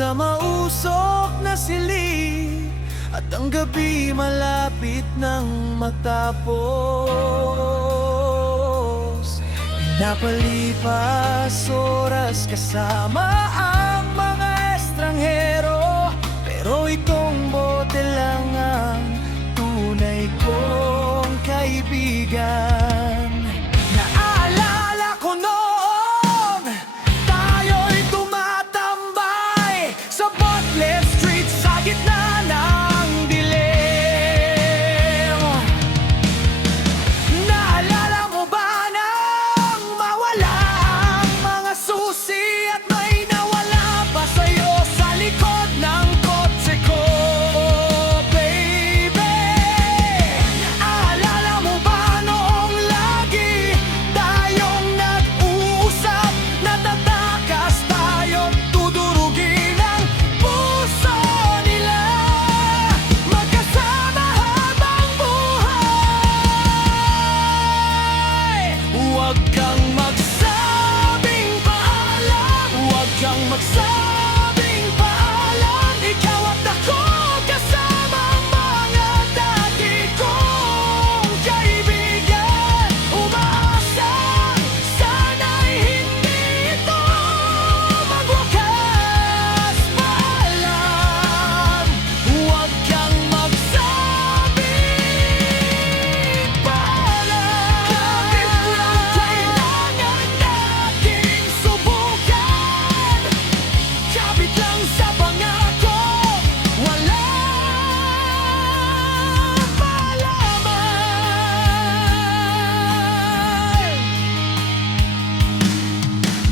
sa mausok na silid, at ang gabi malapit nang matapos. Pinapalipas oras kasama ang mga estranghero, pero itong bote lang ang tunay kong kaibigan. Naalala ko noon, tayo'y tumatambay sa Bartlett Street sa gitna ng dilim. Naalala mo ba nang mawala ang mga susi at may nawala pa sa'yo sa likod ng kotse ko, baby? Naalala mo ba noong lagi tayong nag-uusap, natatakas tayo't tudurugin ang puso nila, magkasama habang buhay? Huwag kang magsabing paalam, huwag kang magsabing paalam. Ikaw at ako kasama ang mga dati kong kaibigan. Umaasang sana'y hindi ito magwakas. Paalam, huwag kang magsabing paalam. Kapit lang kailangan nating subukan, kapit lang sa pangako, walang paalaman.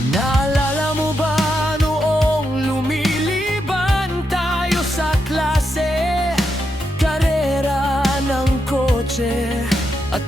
Naalala mo ba noong lumiliban tayo sa klase, karera ng kotse at